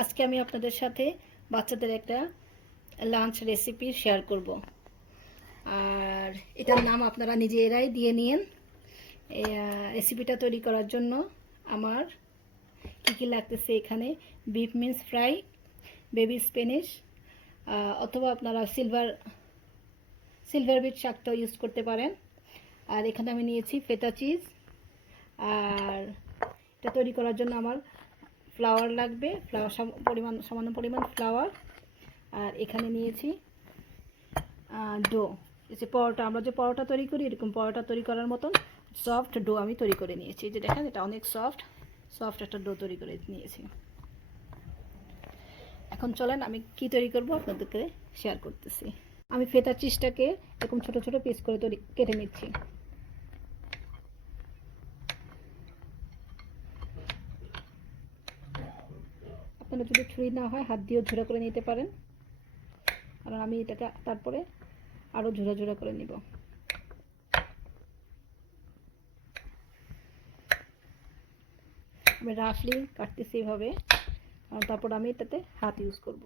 আজকে আমি আপনাদের সাথে বাচ্চাদের একটা লাঞ্চ রেসিপি শেয়ার করব। আর এটার নাম আপনারা নিজেরাই দিয়ে নিন। এই রেসিপিটা তৈরি করার জন্য আমার কী কী লাগতেছে, এখানে beef means fry, baby Spanish, অথবা আপনারা সিলভার বিট শাকটাও ইউজ করতে পারেন। আর এখানে আমি নিয়েছি ফেটা চিজ। আর এটা তৈরি করার জন্য আমার ফ্লাওয়ার লাগবে, সামান্য পরিমাণ ফ্লাওয়ার। আর এখানে নিয়েছি ডো। এই যে পরোটা, আমরা যে পরোটা তৈরি করি, এরকম পরোটা তৈরি করার মতন সফট ডো আমি তৈরি করে নিয়েছি। যে দেখেন, এটা অনেক সফট একটা ডো তৈরি করে নিয়েছি। এখন চলেন আমি কি তৈরি করব আপনাদেরকে শেয়ার করতেছি। আমি ফেটা চিজটাকে এরকম ছোট ছোট পিস করে কেটে নিচ্ছি। আপনারা যদি ছুরি না হয় হাত দিয়েও ঝুড়া করে নিতে পারেন। আর আমি এটাকে তারপরে আরও ঝুড়া ঝুড়া করে নিব। আমি রাফলি কাটতেছি এইভাবে। তারপর আমি এটাতে হাত ইউজ করব।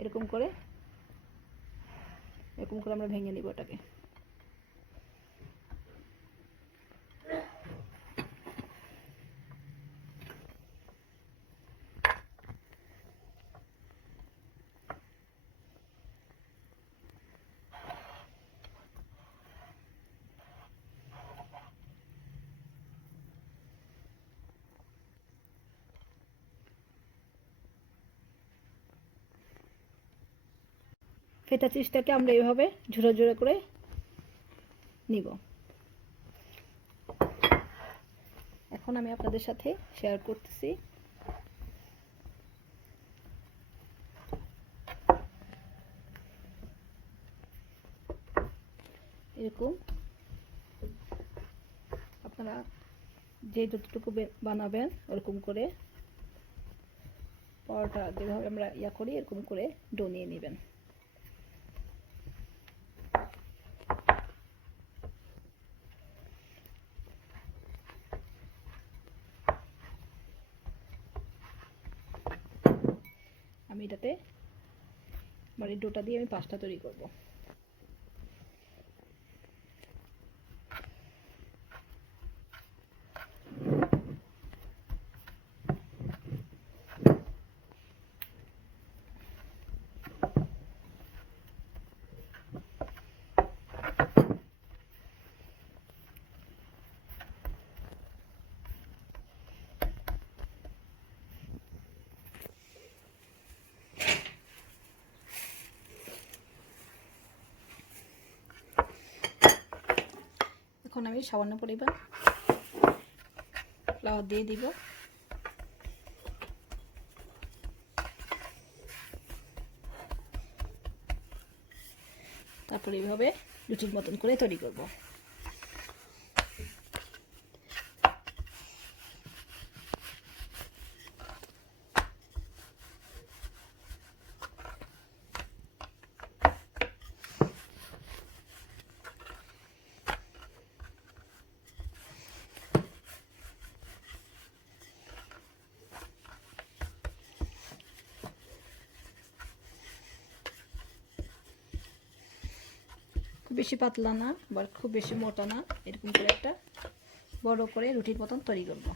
এরকম করে আমরা ভেঙে নিব এটাকে। ফেটা চিজটাকে আমরা এইভাবে ঝুড়ো ঝুড়ো করে নিব। এখন আমি আপনাদের সাথে শেয়ার করতেছি। এরকম আপনারা যে যতটুকু বানাবেন ওরকম করে পরোটা যেভাবে আমরা করি, এরকম করে ডো নিয়ে নেবেন। আমি এটাতে এই ডোটা দিয়ে আমি পাস্তা তৈরি করব। এখন আমি সামান্য পরিমাণ ফ্লাওয়ার দিয়ে দিব। তারপরে এইভাবে লুচির মতন করে তৈরি করব। খুব বেশি পাতলা না, আবার খুব বেশি মোটা না, এরকম করে একটা বড় করে রুটির মতন তৈরি করব।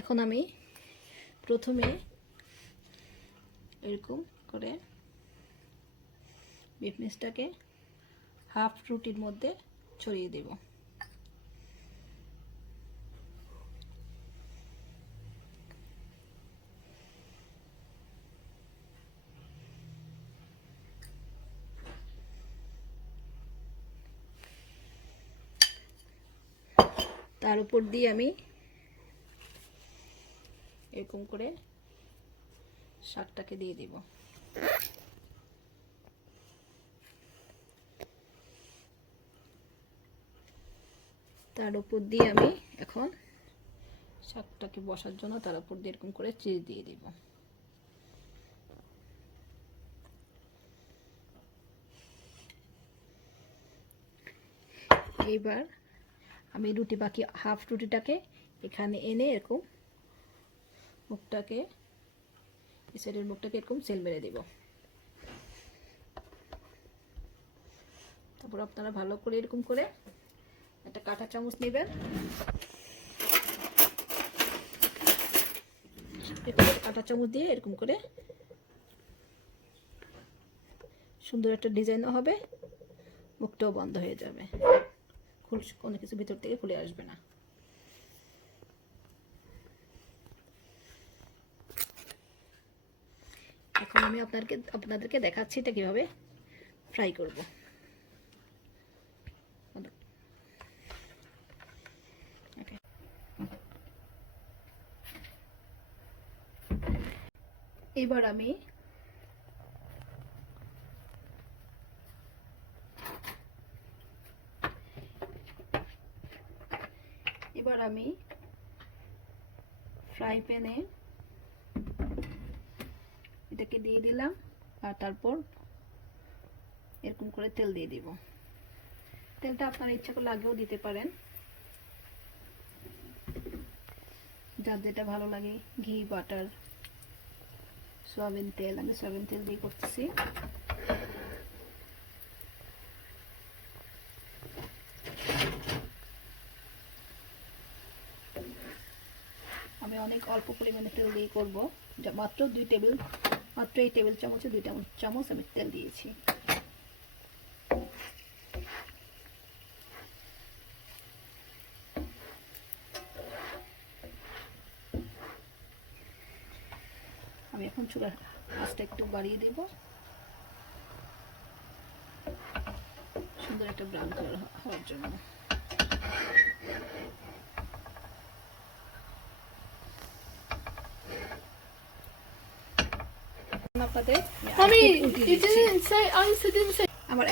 এখন আমি প্রথমে এরকম করে বিফ মিক্সটাকে হাফ রুটির মধ্যে ছড়িয়ে দেব। তার উপর দিয়ে আমি এরকম করে শাকটাকে দিয়ে দেব। তার উপর দিয়ে আমি এখন শাকটাকে বসার জন্য তার উপর দিয়ে এরকম করে চিজ দিয়ে দেব। এইবার আমি রুটি বাকি হাফ রুটিটাকে এখানে এনে এরকম মুখটাকে এই সাইডের মুখটাকে এরকম সেল মেরে দেব। তারপর আপনারা ভালো করে এরকম করে একটা কাঁটা চামচ নেবেন, কাঁটা চামচ দিয়ে এরকম করে সুন্দর একটা ডিজাইনও হবে, মুখটাও বন্ধ হয়ে যাবে, কোনো কিছু ভিতর থেকে খুলে আসবে না। এখন আমি আপনাদেরকে দেখাচ্ছি এটা কিভাবে ফ্রাই করব। এবার আমি ফ্রাই প্যানে এটাকে দিয়ে দিলাম, আর তারপর এরকম করে তেল দিয়ে দিব। তেলটা আপনার ইচ্ছা করলে আগেও দিতে পারেন, যার যেটা ভালো লাগে, ঘি, বাটার, সয়াবিন তেল। আমি সয়াবিন তেল দিয়ে করতেছি। আমি অনেক অল্প পরিমাণে তেল দিয়ে করব, মাত্র এই টেবিল চামচে 2 চামচ আমি তেল দিয়েছি। আমি এখন চুলার আঁচটা একটু বাড়িয়ে দেব, সুন্দর একটা ব্রাউন কালার হওয়ার জন্য। আমার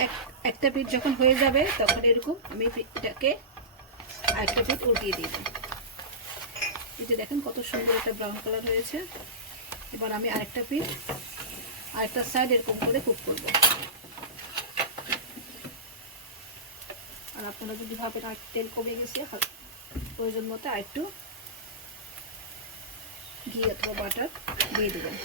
একটা পিঠ যখন হয়ে যাবে তখন এরকম আমি এটাকে আরেকটা পিঠ উল্টিয়ে দিব। এই যে দেখেন কত সুন্দর একটা ব্রাউন কালার হয়েছে। এবার আমি আরেকটা সাইড এরকম করে কুক করব। আর আপনারা যদি ভাবেন আর তেল কমে গেছে, প্রয়োজন মতো আরেকটু ঘি অথবা বাটার দিয়ে দেবেন।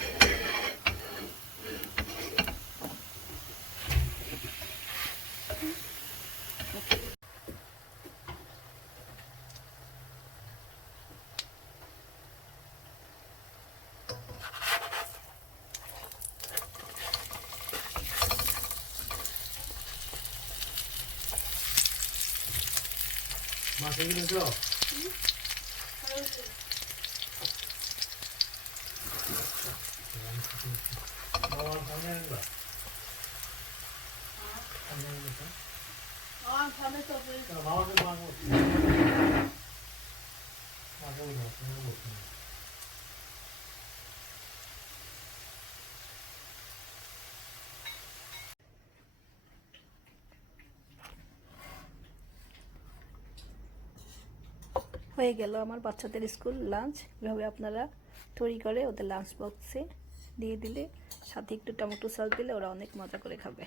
মাছ এনে দিছো? বাবা সামনে আনবা? সামনে আনবা? সামনে তো বাবাকে মারবো। মারবো না, তুমি বলছো না। হয়ে গেল আমার বাচ্চাদের স্কুল লাঞ্চ। এভাবে আপনারা তৈরি করে ওদের লাঞ্চ বক্সে দিয়ে দিলে, সাথে একটু টমেটো সস দিলে ওরা অনেক মজা করে খাবে।